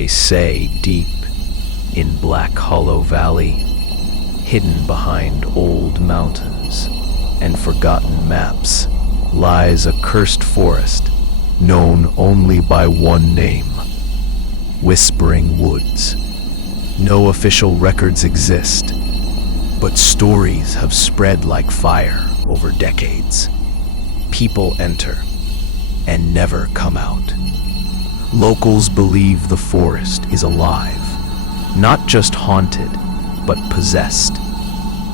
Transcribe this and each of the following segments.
They say deep in Black Hollow Valley, hidden behind old mountains and forgotten maps, lies a cursed forest known only by one name: Whispering Woods. No official records exist, but stories have spread like fire over decades. People enter and never come out. Locals believe the forest is alive, not just haunted, but possessed.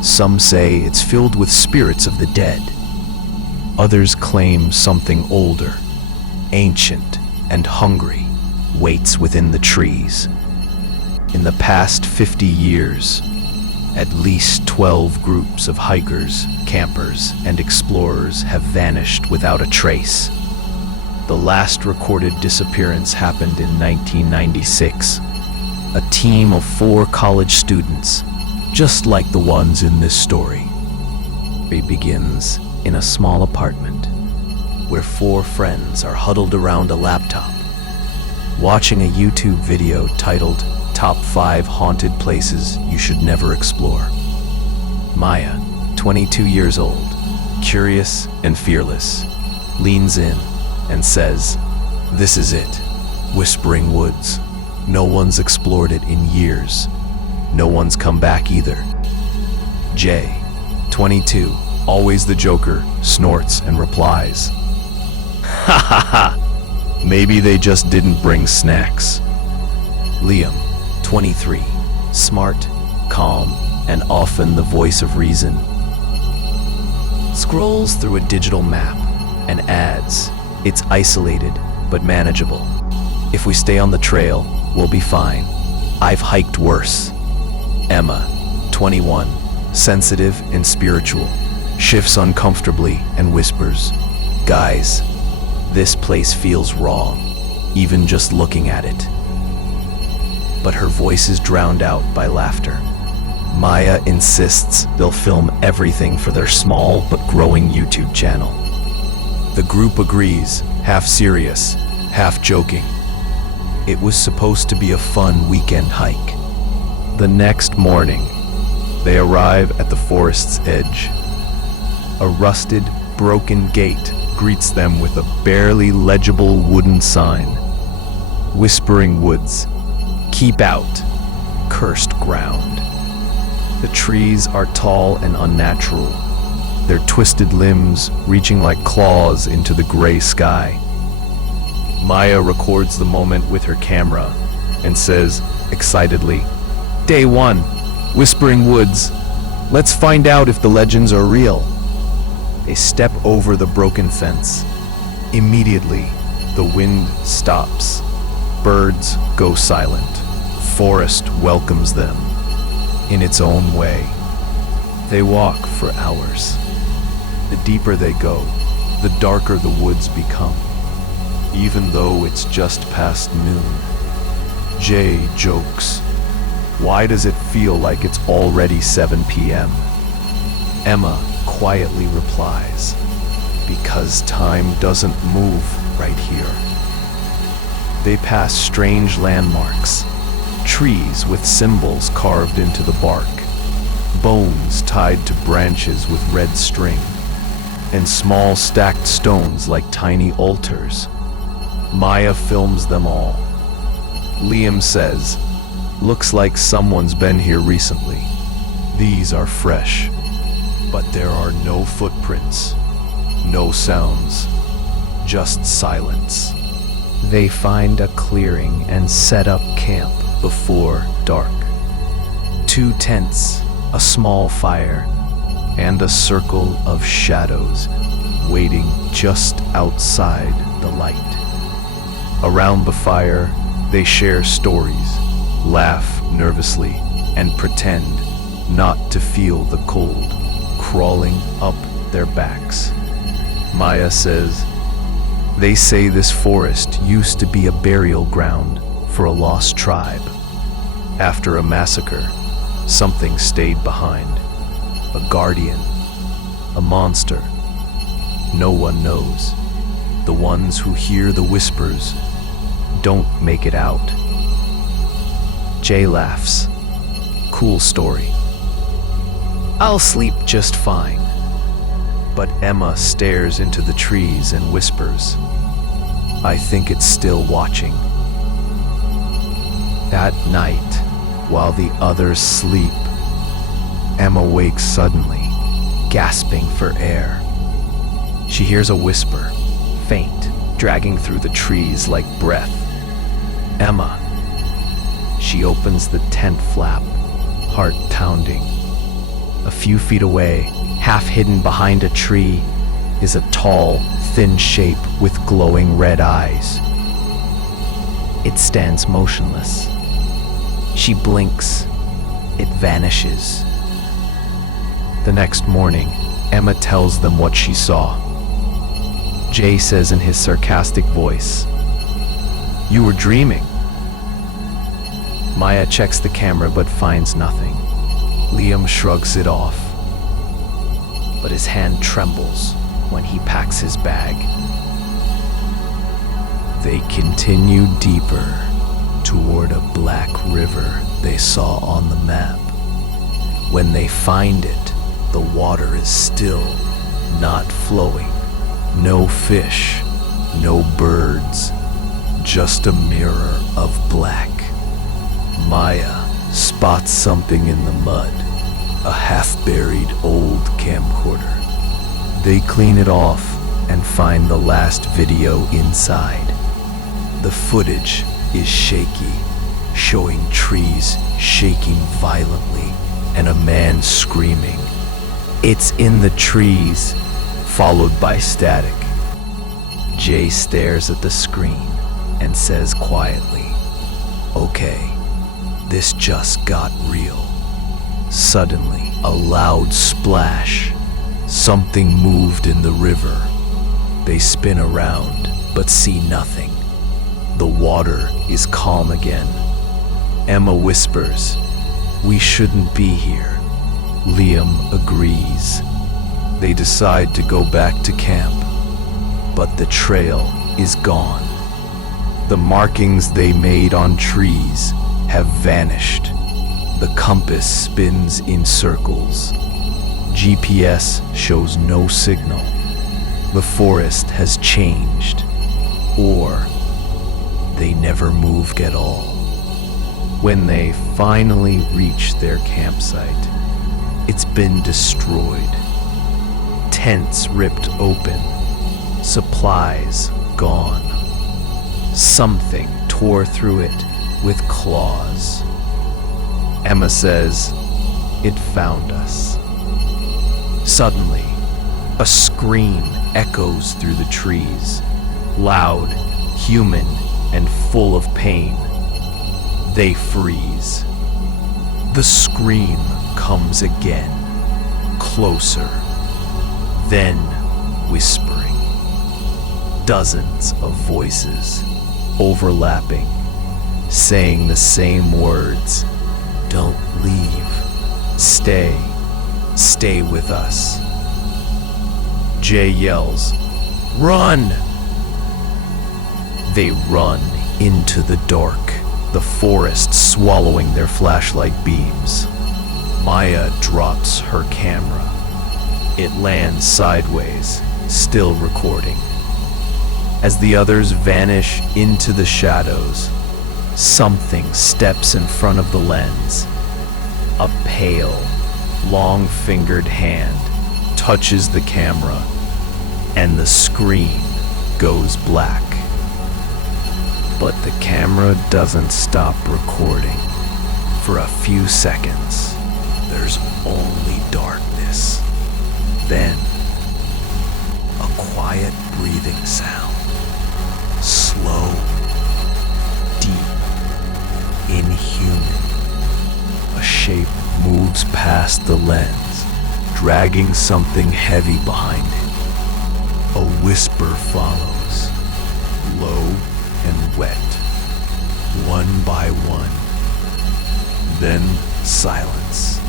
Some say it's filled with spirits of the dead. Others claim something older, ancient, and hungry waits within the trees. In the past 50 years, at least 12 groups of hikers, campers, and explorers have vanished without a trace. The last recorded disappearance happened in 1996. A team of 4 college students, just like the ones in this story. It begins in a small apartment where 4 friends are huddled around a laptop, watching a YouTube video titled Top 5 Haunted Places You Should Never Explore. Maya, 22 years old, curious and fearless, leans in and says, "This is it, Whispering Woods. No one's explored it in years. No one's come back either." Jay, 22, always the joker, snorts and replies, "Ha ha ha, maybe they just didn't bring snacks." Liam, 23, smart, calm, and often the voice of reason, scrolls through a digital map and adds, "It's isolated, but manageable. If we stay on the trail, we'll be fine. I've hiked worse." Emma, 21, sensitive and spiritual, shifts uncomfortably and whispers, "Guys, this place feels wrong, even just looking at it." But her voice is drowned out by laughter. Maya insists they'll film everything for their small but growing YouTube channel. The group agrees, half serious, half joking. It was supposed to be a fun weekend hike. The next morning, they arrive at the forest's edge. A rusted, broken gate greets them with a barely legible wooden sign: Whispering Woods. Keep out. Cursed ground. The trees are tall and unnatural, their twisted limbs reaching like claws into the gray sky. Maya records the moment with her camera and says excitedly, "Day 1, Whispering Woods. Let's find out if the legends are real." They step over the broken fence. Immediately, the wind stops. Birds go silent. The forest welcomes them in its own way. They walk for hours. The deeper they go, the darker the woods become, even though it's just past noon. Jay jokes, "Why does it feel like it's already 7 p.m.? Emma quietly replies, "Because time doesn't move right here." They pass strange landmarks, trees with symbols carved into the bark, bones tied to branches with red string, and small stacked stones like tiny altars. Maya films them all. Liam says, "Looks like someone's been here recently. These are fresh, but there are no footprints, no sounds, just silence." They find a clearing and set up camp before dark. 2 tents, a small fire, and a circle of shadows waiting just outside the light. Around the fire, they share stories, laugh nervously, and pretend not to feel the cold crawling up their backs. Maya says, "They say this forest used to be a burial ground for a lost tribe. After a massacre, something stayed behind. A guardian, a monster. No one knows. The ones who hear the whispers don't make it out." Jay laughs. Cool story. I'll sleep just fine. But Emma stares into the trees and whispers, I think it's still watching. At night, while the others sleep, Emma wakes suddenly, gasping for air. She hears a whisper, faint, dragging through the trees like breath. Emma. She opens the tent flap, heart pounding. A few feet away, half hidden behind a tree, is a tall, thin shape with glowing red eyes. It stands motionless. She blinks. It vanishes. The next morning, Emma tells them what she saw. Jay says in his sarcastic voice, You were dreaming. Maya checks the camera but finds nothing. Liam shrugs it off, but his hand trembles when he packs his bag. They continue deeper toward a black river they saw on the map. When they find it, the water is still, not flowing. No fish, no birds, just a mirror of black. Maya spots something in the mud, a half-buried old camcorder. They clean it off and find the last video inside. The footage is shaky, showing trees shaking violently and a man screaming. It's in the trees, followed by static. Jay stares at the screen and says quietly, Okay, this just got real. Suddenly, a loud splash. Something moved in the river. They spin around, but see nothing. The water is calm again. Emma whispers, We shouldn't be here. Liam agrees. They decide to go back to camp, but the trail is gone. The markings they made on trees have vanished. The compass spins in circles. GPS shows no signal. The forest has changed, or they never moved at all. When they finally reach their campsite, it's been destroyed. Tents ripped open, supplies gone. Something tore through it with claws. Emma says, It found us. Suddenly, a scream echoes through the trees, loud, human, and full of pain. They freeze. The scream comes again, closer, then whispering. Dozens of voices, overlapping, saying the same words. Don't leave. Stay with us. Jay yells, Run! They run into the dark, the forest swallowing their flashlight beams. Maya drops her camera. It lands sideways, still recording. As the others vanish into the shadows, something steps in front of the lens. A pale, long-fingered hand touches the camera, and the screen goes black. But the camera doesn't stop recording. For a few seconds, there's only darkness. Then, a quiet breathing sound. Slow, deep, inhuman. A shape moves past the lens, dragging something heavy behind it. A whisper follows, low and wet, one by one. Then silence.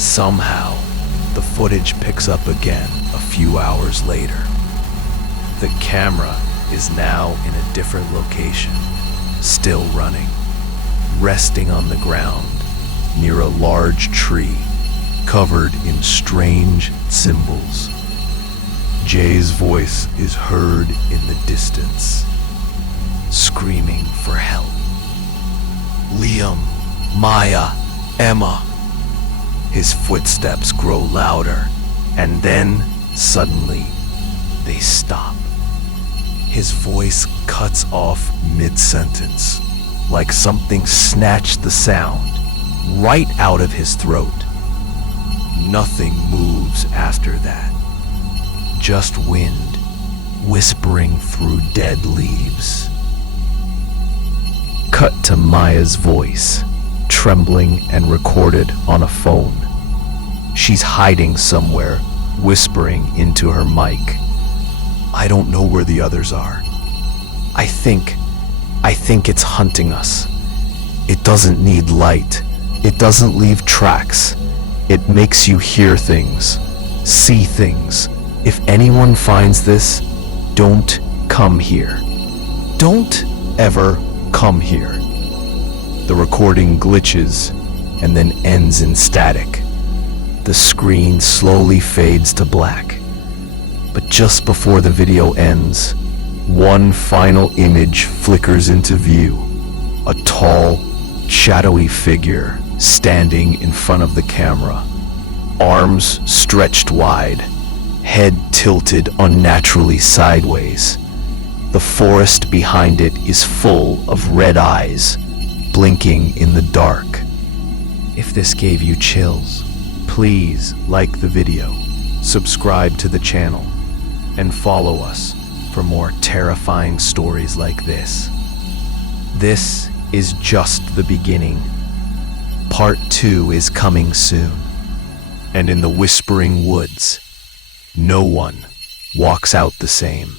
Somehow, the footage picks up again a few hours later. The camera is now in a different location, still running. resting on the ground near a large tree covered in strange symbols. Jay's voice is heard in the distance, screaming for help. Liam, Maya, Emma. His footsteps grow louder, and then, suddenly, they stop. His voice cuts off mid-sentence, like something snatched the sound right out of his throat. Nothing moves after that. Just wind whispering through dead leaves. Cut to Maya's voice, trembling and recorded on a phone. She's hiding somewhere, whispering into her mic. I don't know where the others are. I think it's hunting us. It doesn't need light. It doesn't leave tracks. It makes you hear things, see things. If anyone finds this, don't come here. Don't ever come here. The recording glitches and then ends in static. The screen slowly fades to black. But just before the video ends, one final image flickers into view. A tall, shadowy figure standing in front of the camera, arms stretched wide, head tilted unnaturally sideways. The forest behind it is full of red eyes, blinking in the dark. If this gave you chills, please like the video, subscribe to the channel, and follow us for more terrifying stories like this. This is just the beginning. Part 2 is coming soon. And in the Whispering Woods, no one walks out the same.